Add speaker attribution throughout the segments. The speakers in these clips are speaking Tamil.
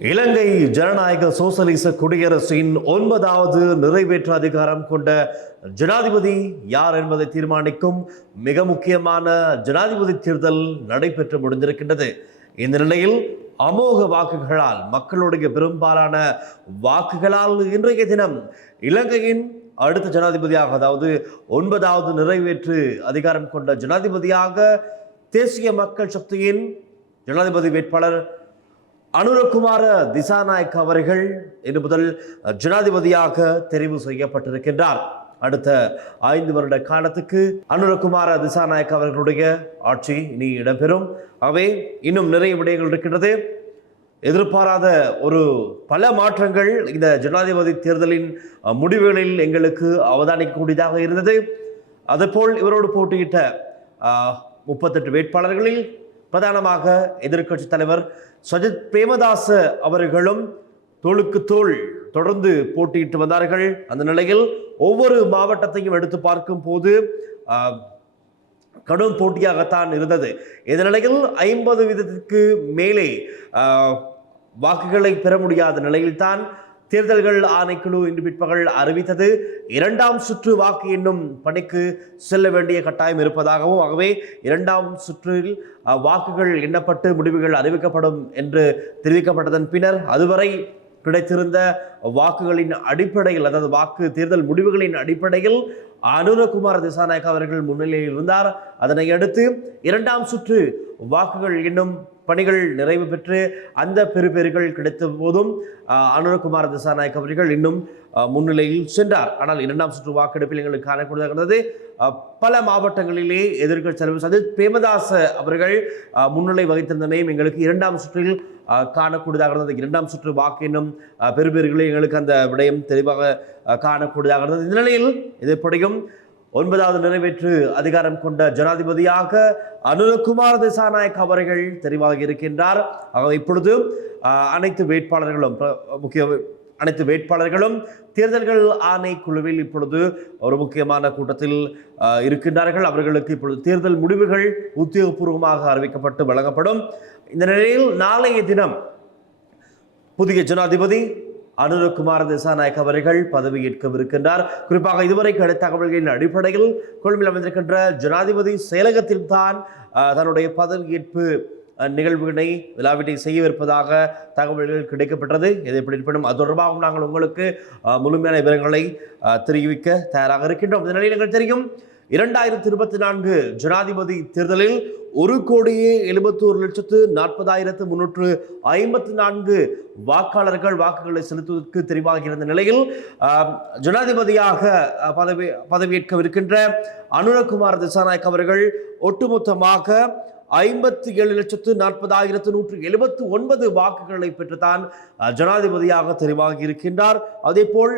Speaker 1: இலங்கை ஜனநாயக சோசலிச குடியரசின் ஒன்பதாவது நிறைவேற்று அதிகாரம் கொண்ட ஜனாதிபதி யார் என்பதை தீர்மானிக்கும் மிக முக்கியமான ஜனாதிபதி தேர்தல் நடைபெற்று முடிந்திருக்கின்றது. இந்த நிலையில் அமோக வாக்குகளால் மக்களுடைய பெரும்பாலான வாக்குகளால் இன்றைய தினம் இலங்கையின் அடுத்த ஜனாதிபதியாக அதாவது ஒன்பதாவது நிறைவேற்று அதிகாரம் கொண்ட ஜனாதிபதியாக தேசிய மக்கள் சக்தியின் ஜனாதிபதி வேட்பாளர் அனுரகுமார திசாநாயக் அவர்கள் இன்று முதல் ஜனாதிபதியாக தெரிவு செய்யப்பட்டிருக்கின்றார். அடுத்த ஐந்து வருட காலத்துக்கு அனுரகுமார திசாநாயக் அவர்களுடைய ஆட்சி இனி இடம்பெறும். அவை இன்னும் நிறைய விடயங்கள் இருக்கின்றது. எதிர்பாராத ஒரு பல மாற்றங்கள் இந்த ஜனாதிபதி தேர்தலின் முடிவுகளில் எங்களுக்கு அவதானிக்கக்கூடியதாக இருந்தது. அதுபோல் இவரோடு போட்டியிட்ட முப்பத்தெட்டு வேட்பாளர்களில் பிரதானமாக எதிர்க்கட்சி தலைவர் சஜித் பிரேமதாச அவர்களும் தோளுக்கு தோல் தொடர்ந்து போட்டியிட்டு வந்தார்கள். அந்த நிலையில் ஒவ்வொரு மாவட்டத்தையும் எடுத்து பார்க்கும் போது கடும் போட்டியாகத்தான் இருந்தது. இந்த நிலையில் ஐம்பது வீதத்திற்கு மேலே வாக்குகளை பெற முடியாத நிலையில்தான் தேர்தல்கள் ஆணைக்குழு இன்று பிற்பகல் அறிவித்தது. இரண்டாம் சுற்று வாக்கு என்னும் பணிக்கு செல்ல வேண்டிய கட்டாயம் இருப்பதாகவும் ஆகவே இரண்டாம் சுற்றில் வாக்குகள் எண்ணப்பட்டு முடிவுகள் அறிவிக்கப்படும் என்று தெரிவிக்கப்பட்டதன் பின்னர் அதுவரை கிடைத்திருந்த வாக்குகளின் அடிப்படையில் அதாவது வாக்கு தேர்தல் முடிவுகளின் அடிப்படையில் அனுரகுமார் திசாநாயக் அவர்கள் முன்னிலையில் இருந்தார். அதனை அடுத்து இரண்டாம் சுற்று வாக்குகள் இன்னும் பணிகள் நிறைவு பெற்று அந்த பெறுபேறுகள் கிடைத்த போதும் அனுரகுமார் திசாநாயக் அவர்கள் இன்னும் முன்னிலையில் சென்றார். ஆனால் இரண்டாம் சுற்று வாக்கெடுப்பில் எங்களுக்கு காணக்கூடியதாக இருந்தது. பல மாவட்டங்களிலே எதிர்க்கட்சி தலைவர் சஜித் பிரேமதாச அவர்கள் முன்னிலை வகித்திருந்தமையும் எங்களுக்கு இரண்டாம் சுற்றில் காணக்கூடியதாக இருந்தது இரண்டாம் சுற்று வாக்கு என்னும் ஆஹ், எங்களுக்கு அந்த விடயம் தெளிவாக காணக்கூடியதாக இருந்தது இந்த நிலையில் இதுப்படையும் ஒன்பதாவது நிறைவேற்று அதிகாரம் கொண்ட ஜனாதிபதியாக அனுரகுமார் திசாநாயக் அவர்கள் தெரிவாக இருக்கின்றார். ஆகவே இப்பொழுது அனைத்து வேட்பாளர்களும் முக்கிய அனைத்து வேட்பாளர்களும் தேர்தல்கள் ஆணை குழுவில் இப்பொழுது ஒரு முக்கியமான கூட்டத்தில் இருக்கின்றார்கள். அவர்களுக்கு இப்பொழுது தேர்தல் முடிவுகள் உத்தியோகபூர்வமாக அறிவிக்கப்பட்டு வழங்கப்படும். இந்த நிலையில் நாளைய தினம் புதிய ஜனாதிபதி அனுரகுமார் திசாநாயக் அவர்கள் பதவியேற்கவிருக்கின்றார் குறிப்பாக இதுவரை கிடைத்த தகவல்களின் அடிப்படையில் கொழும்பில் அமைந்திருக்கின்ற ஜனாதிபதி செயலகத்தில் தான் தன்னுடைய பதவியேற்பு நிகழ்வினை நிகழ்வுகளை விழாவினை செய்யவிருப்பதாக தகவல்கள் கிடைக்கப்பட்டது எது எப்படி இருப்பினும் அது தொடர்பாகவும் நாங்கள் உங்களுக்கு முழுமையான விவரங்களை தெரிவிக்க தயாராக இருக்கின்றோம். இந்த நிலையில் எங்களுக்கு தெரியும் இரண்டாயிரத்தி இருபத்தி நான்கு ஜனாதிபதி தேர்தலில் ஒரு கோடியே எழுபத்தோரு லட்சத்து நாற்பதாயிரத்து முன்னூற்று ஐம்பத்தி நான்கு வாக்காளர்கள் வாக்குகளை செலுத்துவதற்கு தெரிவாக இருந்த நிலையில் ஜனாதிபதியாக பதவி பதவியேற்கவிருக்கின்ற அனுரகுமார் திசாநாயக் அவர்கள் ஒட்டுமொத்தமாக ஐம்பத்தி ஏழு லட்சத்து நாற்பதாயிரத்து நூற்று எழுபத்து ஒன்பது வாக்குகளை பெற்றுத்தான் ஜனாதிபதியாக தெரிவாகி இருக்கின்றார். அதே போல்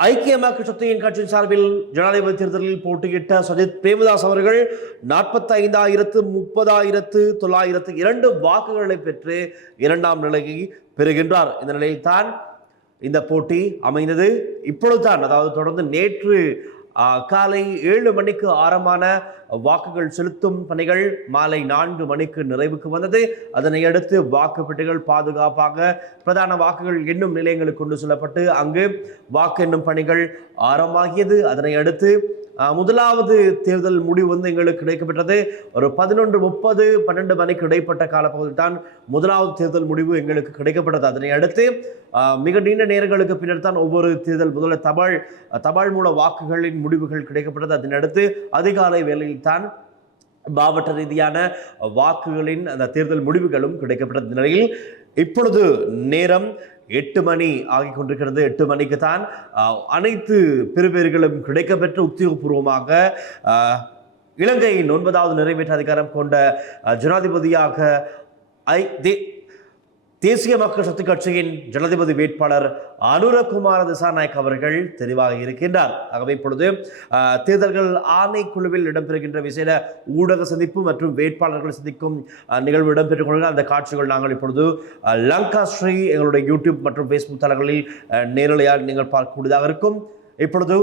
Speaker 1: ஐக்கிய மக்கள் சக்தியின் கட்சியின் சார்பில் ஜனாதிபதி தேர்தலில் போட்டியிட்ட சஜித் பிரேமதாஸ் அவர்கள் நாற்பத்தி ஐந்தாயிரத்து முப்பதாயிரத்து தொள்ளாயிரத்து இரண்டு வாக்குகளை பெற்று இரண்டாம் நிலையை பெறுகின்றார். இந்த நிலையில் தான் இந்த போட்டி அமைந்தது. இப்பொழுதுதான் அதாவது தொடர்ந்து நேற்று காலை ஏழு மணிக்கு ஆரம்பமான வாக்குகள் செலுத்தும் பணிகள் மாலை நான்கு மணிக்கு நிறைவுக்கு வந்தது. அதனை அடுத்து வாக்குப்பெட்டிகள் பாதுகாப்பாக பிரதான வாக்குகள் எண்ணும் நிலையங்களுக்கு கொண்டு செல்லப்பட்டு அங்கு வாக்கு எண்ணும் பணிகள் ஆரம்பமாகியது. அதனை அடுத்து முதலாவது தேர்தல் முடிவு வந்து எங்களுக்கு கிடைக்கப்பட்டது ஒரு பதினொன்று முப்பது பன்னெண்டு மணிக்கு இடைப்பட்ட காலப்பகுதியில் தான் முதலாவது தேர்தல் முடிவு எங்களுக்கு கிடைக்கப்பட்டது. அதனை அடுத்து மிக நீண்ட நேரங்களுக்கு பின்னர் தான் ஒவ்வொரு தேர்தல் முதல்ல தபால் தபால் மூல வாக்குகளின் முடிவுகள் கிடைக்கப்பட்டது. அதனை அடுத்து அதிகாலை வேளையில் தான் மாவட்ட ரீதியான வாக்குகளின் அந்த தேர்தல் முடிவுகளும் கிடைக்கப்பட்ட நிலையில் இப்பொழுது நேரம் எட்டு மணி ஆகிக் கொண்டிருக்கிறது எட்டு மணிக்கு தான் அனைத்து பெறுபேர்களும் கிடைக்கப்பெற்ற உத்தியோகபூர்வமாக இலங்கையின் ஒன்பதாவது நிறைவேற்ற அதிகாரம் கொண்ட ஜனாதிபதியாக ஐ தே தேசிய மக்கள் சக்தி கட்சியின் ஜனாதிபதி வேட்பாளர் அனுரகுமார திசாநாயக் அவர்கள் தெளிவாக இருக்கின்றார். ஆகவே இப்பொழுது தேர்தல்கள் ஆணைக்குழுவில் இடம்பெறுகின்ற விசேட ஊடக சந்திப்பு மற்றும் வேட்பாளர்கள் சந்திக்கும் நிகழ்வு இடம்பெற்றுக் கொள்கிற அந்த காட்சிகள் நாங்கள் இப்பொழுது லங்கா ஸ்ரீ எங்களுடைய யூடியூப் மற்றும் ஃபேஸ்புக் தளங்களில் நேரலையாக நீங்கள் பார்க்கக்கூடியதாக இருக்கும். இப்பொழுது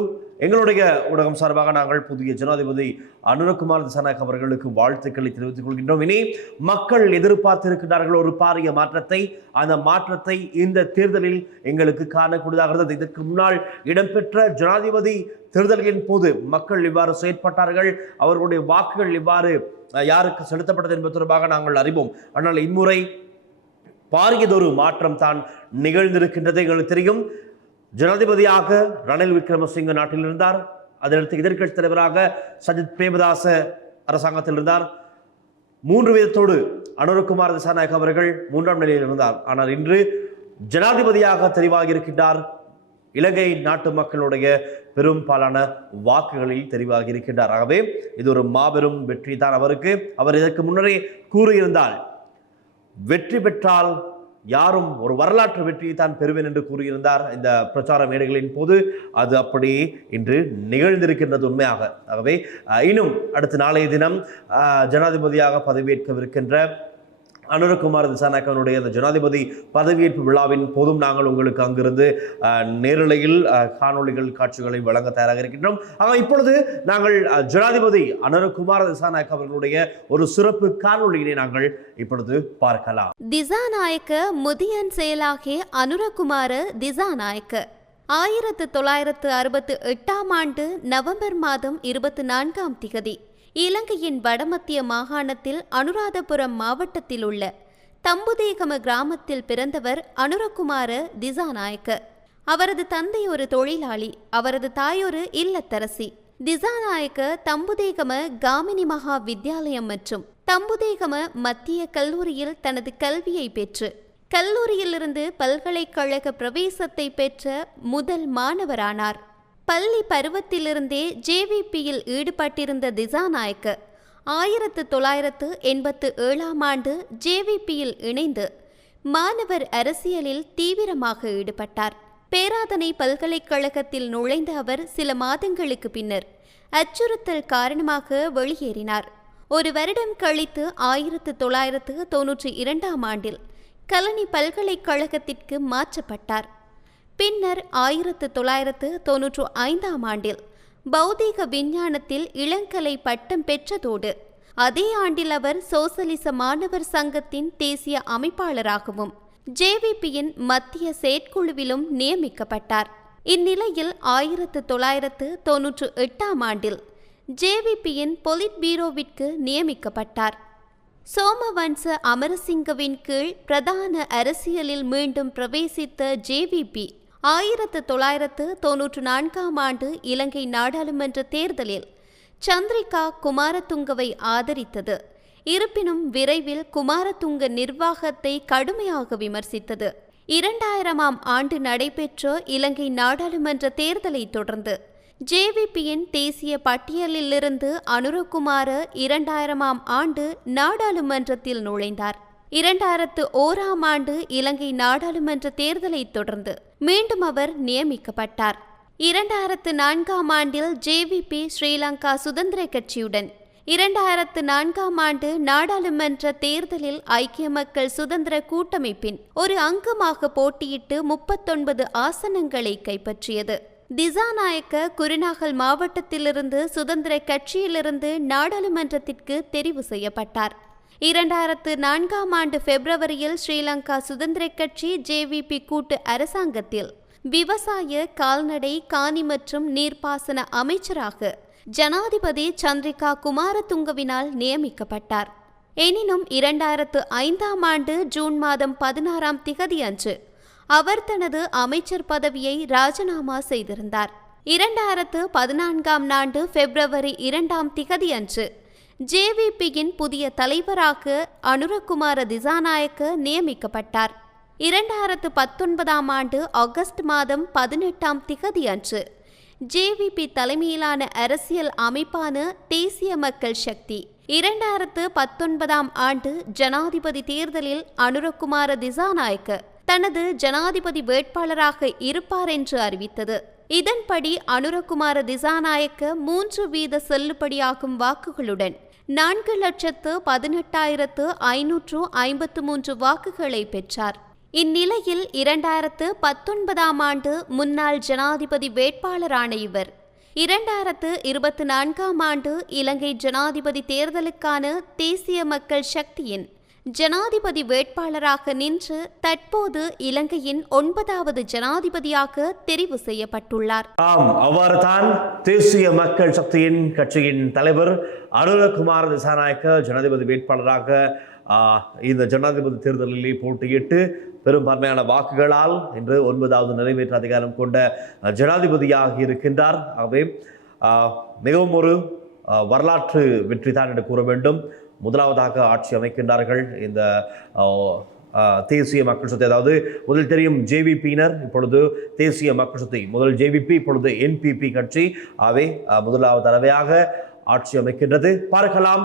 Speaker 1: எங்களுடைய ஊடகம் சார்பாக நாங்கள் புதிய ஜனாதிபதி அனுரகுமார் திசாநாயக் அவர்களுக்கு வாழ்த்துக்களை தெரிவித்துக் கொள்கின்றோம். இனி மக்கள் எதிர்பார்த்திருக்கிறார்கள் ஒரு பாரிய மாற்றத்தை. அந்த மாற்றத்தை இந்த தேர்தலில் எங்களுக்கு காணக்கூடியதாக இருந்தது இதற்கு முன்னால் இடம்பெற்ற ஜனாதிபதி தேர்தல்களின் போது மக்கள் இவ்வாறு செயற்பட்டார்கள். அவர்களுடைய வாக்குகள் இவ்வாறு யாருக்கு செலுத்தப்பட்டது என்பது தொடர்பாக நாங்கள் அறிவோம். ஆனால் இம்முறை பாரியதொரு மாற்றம் தான் நிகழ்ந்திருக்கின்றது. எங்களுக்கு தெரியும் ஜனாதிபதியாக ரணில் விக்ரமசிங்க நாட்டில் இருந்தார் அதனடுத்து எதிர்க்கட்சி தலைவராக சஜித் பிரேமதாச அரசாங்கத்தில் இருந்தார். மூன்று வீதத்தோடு அனுரகுமார் திசாநாயக் அவர்கள் மூன்றாம் நிலையில் இருந்தார். ஆனால் இன்று ஜனாதிபதியாக தெரிவாகி இருக்கின்றார். இலங்கை நாட்டு மக்களுடைய பெரும்பாலான வாக்குகளில் தெரிவாகி இருக்கின்றார். ஆகவே இது ஒரு மாபெரும் வெற்றி தான் அவருக்கு. அவர் இதற்கு முன்னரே கூறியிருந்தால் வெற்றி பெற்றால் யாரும் ஒரு வரலாற்று வெற்றியை தான் பெறுவேன் என்று கூறியிருந்தார் இந்த பிரச்சார மேடைகளின் போது. அது அப்படி இன்று நிகழ்ந்திருக்கின்றது உண்மையாக. ஆகவே இன்னும் அடுத்த நாளைய தினம் ஜனாதிபதியாக பதவியேற்கவிருக்கின்ற அனுரகுமார் திசாநாயக்கனுடைய அந்த ஜனாதிபதி பதவியேற்பு விழாவின் போதும் நாங்கள் உங்களுக்கு அங்கிருந்து அஹ், நேரலையில் காணொலிகள் காணொளிகள் காட்சிகளை வழங்க தயாராக இருக்கின்றோம். ஆனால் இப்பொழுது நாங்கள் ஜனாதிபதி அனுரகுமார் திசாநாயக் அவர்களுடைய ஒரு சிறப்பு காணொலியினை நாங்கள் இப்பொழுது பார்க்கலாம்.
Speaker 2: திசாநாயக்க முதியன் செயலாகிய அனுரகுமார திசாநாயக்க. ஆயிரத்து தொள்ளாயிரத்து அறுபத்து எட்டாம் ஆண்டு நவம்பர் மாதம் இருபத்தி நான்காம் திகதி. இலங்கையின் வடமத்திய மாகாணத்தில் அனுராதபுரம் மாவட்டத்தில் உள்ள தம்புதேகம கிராமத்தில் பிறந்தவர் அனுரகுமார திசாநாயக்க. அவரது தந்தை ஒரு தொழிலாளி அவரது தாய் ஒரு இல்லத்தரசி. திசாநாயக்க தம்புதேகம காமினி மகா வித்யாலயம் மற்றும் தம்புதேகம மத்திய கல்லூரியில் தனது கல்வியை பெற்று கல்லூரியிலிருந்து பல்கலைக்கழக பிரவேசத்தை பெற்ற முதல் மாணவரானார். பள்ளி பருவத்திலிருந்தே ஜேவிபியில் ஈடுபட்டிருந்த திசாநாயக்க ஆயிரத்து தொள்ளாயிரத்து எண்பத்து ஏழாம் ஆண்டு ஜேவிபியில் இணைந்து மாணவர் அரசியலில் தீவிரமாக ஈடுபட்டார். பேராதனை பல்கலைக்கழகத்தில் நுழைந்த அவர் சில மாதங்களுக்கு பின்னர் அச்சுறுத்தல் காரணமாக வெளியேறினார். ஒரு வருடம் கழித்து ஆயிரத்து தொள்ளாயிரத்து தொன்னூற்றி இரண்டாம் ஆண்டில் கலனி பல்கலைக்கழகத்திற்கு மாற்றப்பட்டார். பின்னர் ஆயிரத்து தொள்ளாயிரத்து தொன்னூற்று ஐந்தாம் ஆண்டில் பௌதீக விஞ்ஞானத்தில் இளங்கலை பட்டம் பெற்றதோடு அதே ஆண்டில் அவர் சோசலிச மாணவர் சங்கத்தின் தேசிய அமைப்பாளராகவும் ஜேவிபியின் மத்திய செயற்குழுவிலும் நியமிக்கப்பட்டார். இந்நிலையில் ஆயிரத்து தொள்ளாயிரத்து தொன்னூற்று எட்டாம் ஆண்டில் ஜேவிபியின் பொலிட் பீரோவிற்கு நியமிக்கப்பட்டார். சோமவன்ச அமரசிங்கவின் கீழ் பிரதான அரசியலில் மீண்டும் பிரவேசித்த ஜேவிபி ஆயிரத்து தொள்ளாயிரத்து தொன்னூற்று நான்காம் ஆண்டு இலங்கை நாடாளுமன்ற தேர்தலில் சந்திரிகா குமாரதுங்கவை ஆதரித்தது. இருப்பினும் விரைவில் குமாரதுங்க நிர்வாகத்தை கடுமையாக விமர்சித்தது. இரண்டாயிரமாம் ஆண்டு நடைபெற்ற இலங்கை நாடாளுமன்ற தேர்தலை தொடர்ந்து ஜேவிபியின் தேசிய பட்டியலிலிருந்து அனுரகுமார இரண்டாயிரமாம் ஆண்டு நாடாளுமன்றத்தில் நுழைந்தார். இரண்டாயிரத்து ஓராம் ஆண்டு இலங்கை நாடாளுமன்ற தேர்தலை தொடர்ந்து மீண்டும் அவர் நியமிக்கப்பட்டார். இரண்டாயிரத்து நான்காம் ஆண்டில் ஜேவிபி ஸ்ரீலங்கா சுதந்திர கட்சியுடன் இரண்டாயிரத்து நான்காம் ஆண்டு நாடாளுமன்ற தேர்தலில் ஐக்கிய மக்கள் சுதந்திர கூட்டமைப்பின் ஒரு அங்கமாக போட்டியிட்டு முப்பத்தொன்பது ஆசனங்களை கைப்பற்றியது. திசாநாயக்க குருநாகல் மாவட்டத்திலிருந்து சுதந்திர கட்சியிலிருந்து நாடாளுமன்றத்திற்கு தெரிவு செய்யப்பட்டார். இரண்டாயிரத்து நான்காம் ஆண்டு பிப்ரவரியில் ஸ்ரீலங்கா சுதந்திர கட்சி ஜேவிபி கூட்டு அரசாங்கத்தில் விவசாய கால்நடை காணி மற்றும் நீர்ப்பாசன அமைச்சராக ஜனாதிபதி சந்திரிகா குமாரதுங்கவினால் நியமிக்கப்பட்டார். எனினும் இரண்டாயிரத்து ஐந்தாம் ஆண்டு ஜூன் மாதம் பதினாறாம் திகதி அன்று அவர் தனது அமைச்சர் பதவியை ராஜினாமா செய்திருந்தார். இரண்டாயிரத்து பதினான்காம் ஆண்டு பிப்ரவரி இரண்டாம் திகதி அன்று ஜேவிபியின் புதிய தலைவராக அனுரகுமார திசாநாயக்க நியமிக்கப்பட்டார். இரண்டாயிரத்து பத்தொன்பதாம் ஆண்டு ஆகஸ்ட் மாதம் பதினெட்டாம் திகதி அன்று ஜேவிபி தலைமையிலான அரசியல் அமைப்பான தேசிய மக்கள் சக்தி. இரண்டாயிரத்து பத்தொன்பதாம் ஆண்டு ஜனாதிபதி தேர்தலில் அனுரகுமார திசாநாயக்க தனது ஜனாதிபதி வேட்பாளராக இருப்பார் என்று அறிவித்தது. இதன்படி அனுரகுமார திசாநாயக்க மூன்று வீத செல்லுபடியாகும் வாக்குகளுடன் நான்கு லட்சத்து பதினெட்டாயிரத்து ஐநூற்று ஐம்பத்து மூன்று வாக்குகளை பெற்றார். இந்நிலையில் இரண்டாயிரத்து பத்தொன்பதாம் ஆண்டு முன்னாள் ஜனாதிபதி வேட்பாளரான இவர். இரண்டாயிரத்து இருபத்தி நான்காம் ஆண்டு இலங்கை ஜனாதிபதி தேர்தலுக்கான தேசிய மக்கள் சக்தியின் ஜனாதிபதி வேட்பாளராக நின்று தற்போது இலங்கையின் ஒன்பதாவது ஜனாதிபதியாக தெரிவு செய்யப்பட்டுள்ளார்.
Speaker 1: ஆம் அவ்வாறு தான் தேசிய மக்கள் சக்தியின் கட்சியின் தலைவர் அனுரகுமார் திசாநாயக்க ஜனாதிபதி வேட்பாளராக இந்த ஜனாதிபதி தேர்தலில் போட்டியிட்டு பெரும்பான்மையான வாக்குகளால் இன்று ஒன்பதாவது நிறைவேற்ற அதிகாரம் கொண்ட ஜனாதிபதியாக இருக்கின்றார். ஆகவே மிகவும் ஒரு வரலாற்று வெற்றி தான் என்று கூற வேண்டும். முதலாவதாக ஆட்சி அமைக்கின்றார்கள். இந்த தேசிய மக்கள் சக்தி அதாவது முதல் தெரியும் ஜேவிபியினர் இப்பொழுது தேசிய மக்கள் சக்தி முதல் ஜேவிபி இப்பொழுது என்பிபி கட்சி. அவை முதலாவது தடவையாக ஆட்சி அமைக்கின்றது. பார்க்கலாம்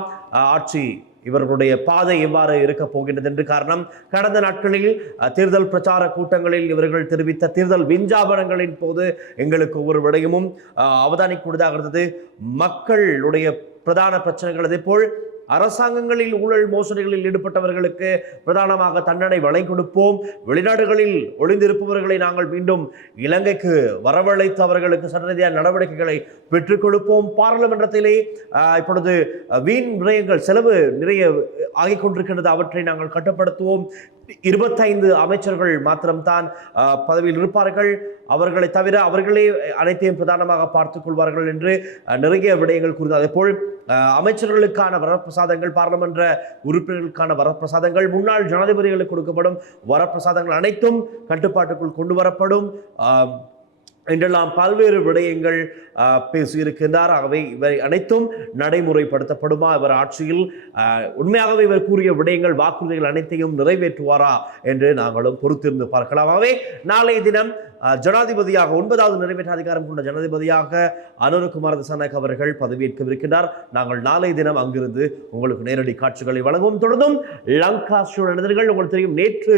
Speaker 1: ஆட்சி இவர்களுடைய பாதை எவ்வாறு இருக்க போகின்றது என்று காரணம் கடந்த நாட்களில் தேர்தல் பிரச்சார கூட்டங்களில் இவர்கள் தெரிவித்த தேர்தல் விஞ்ஞாபனங்களின் போது எங்களுக்கு ஒவ்வொரு விடயமும் அவதானிக்கூடியதாக இருந்தது. மக்களுடைய பிரதான பிரச்சனைகள் அதே போல் அரசாங்கங்களில் ஊழல் மோசடிகளில் ஈடுபட்டவர்களுக்கு பிரதானமாக தண்டனை வழங்கி கொடுப்போம். வெளிநாடுகளில் ஒளிந்திருப்பவர்களை நாங்கள் மீண்டும் இலங்கைக்கு வரவழைத்து அவர்களுக்கு சட்டரீதியான நடவடிக்கைகளை பெற்றுக் கொடுப்போம். பாராளுமன்றத்திலே இப்பொழுது வீண் விரயங்கள் செலவு நிறைய ஆகிக் கொண்டிருக்கின்றது அவற்றை நாங்கள் கட்டுப்படுத்துவோம். இருபத்தைந்து அமைச்சர்கள் மாத்திரம்தான் பதவியில் இருப்பார்கள். அவர்களை தவிர அவர்களே அனைத்தையும் பிரதானமாக பார்த்துக் கொள்வார்கள் என்று நிறைய விடயங்கள் கூறினார் அதே போல் அமைச்சர்களுக்கான வரப்பிரசாதங்கள் பாராளுமன்ற உறுப்பினர்களுக்கான வரப்பிரசாதங்கள் முன்னாள் ஜனாதிபதிகளுக்கு கொடுக்கப்படும் வரப்பிரசாதங்கள் அனைத்தும் கட்டுப்பாட்டுக்குள் கொண்டு வரப்படும். என்றெல்லாம் பல்வேறு விடயங்கள் பேசியிருக்கின்றார். ஆகவே இவை அனைத்தும் நடைமுறைப்படுத்தப்படுமா? இவர் ஆட்சியில் உண்மையாகவே இவர் கூறிய விடயங்கள் வாக்குறுதிகள் அனைத்தையும் நிறைவேற்றுவாரா என்று நாங்களும் பொறுத்திருந்து பார்க்கலாம். ஆகவே நாளைய தினம் ஜனாதிபதியாக ஒன்பதாவது நிறைவேற்ற அதிகாரம் கொண்ட ஜனாதிபதியாக அனுரகுமார் திசாநாயக் அவர்கள் பதவியேற்கவிருக்கின்றார். நாங்கள் நாளைய தினம் அங்கிருந்து உங்களுக்கு நேரடி காட்சிகளை வழங்கும். தொடர்ந்தும் லங்கா சூழல் உங்களுக்கு தெரியும் நேற்று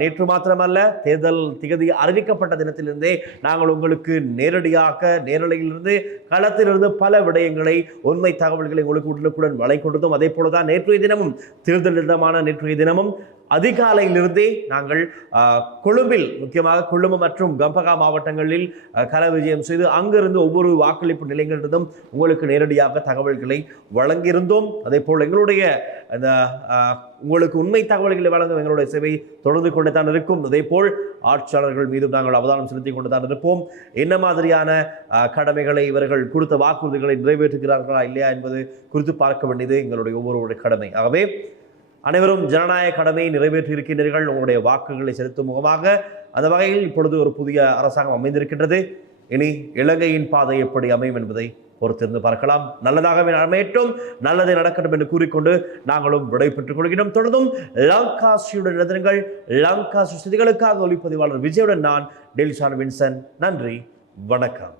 Speaker 1: நேற்று மாத்திரமல்ல தேர்தல் திகதி அறிவிக்கப்பட்ட தினத்திலிருந்தே நாங்கள் உங்களுக்கு நேரடியாக நேரலையிலிருந்து களத்திலிருந்து பல விடயங்களை உண்மை தகவல்களை உங்களுக்கு உடனுக்குடன் வழங்கி கொண்டதும் அதே போலதான் நேற்றைய தினமும் தேர்தல் தினமான நேற்றைய தினமும் அதிகாலையிலிருந்தே நாங்கள் கொழும்பில் முக்கியமாக கொழும்பு மற்றும் கம்பகா மாவட்டங்களில் ஆஹ், கள விஜயம் செய்து அங்கிருந்து ஒவ்வொரு வாக்களிப்பு நிலையங்களிலிருந்தும் உங்களுக்கு நேரடியாக தகவல்களை வழங்கியிருந்தோம். அதே போல் எங்களுடைய அந்த உங்களுக்கு உண்மை தகவல்களை வழங்கும் எங்களுடைய சேவை தொடர்ந்து கொண்டு தான் இருக்கும். அதே போல் ஆட்சியாளர்கள் மீதும் நாங்கள் அவதானம் செலுத்தி கொண்டு தான் இருப்போம். என்ன மாதிரியான கடமைகளை இவர்கள் கொடுத்த வாக்குறுதிகளை நிறைவேற்றுகிறார்களா இல்லையா என்பது குறித்து பார்க்க வேண்டியது எங்களுடைய ஒவ்வொருவருடைய கடமை. ஆகவே அனைவரும் ஜனநாயக கடமையை நிறைவேற்றி இருக்கின்றீர்கள் உங்களுடைய வாக்குகளை செலுத்தும் முகமாக அந்த வகையில் இப்பொழுது ஒரு புதிய அரசாங்கம் அமைந்திருக்கின்றது. இனி இலங்கையின் பாதை எப்படி அமையும் என்பதை பொறுத்திருந்து பார்க்கலாம். நல்லதாகவே அமையட்டும் நல்லது நடக்கட்டும் என்று கூறிக்கொண்டு நாங்களும் விடைபெற்றுக் கொள்கிறோம். தொடர்ந்தும் லங்காசியுடன் எழுதுங்கள் லங்காசி செய்திகளுக்காக ஒளிப்பதிவாளர் விஜயுடன் நான் டெலிஷான் வின்சன். நன்றி வணக்கம்.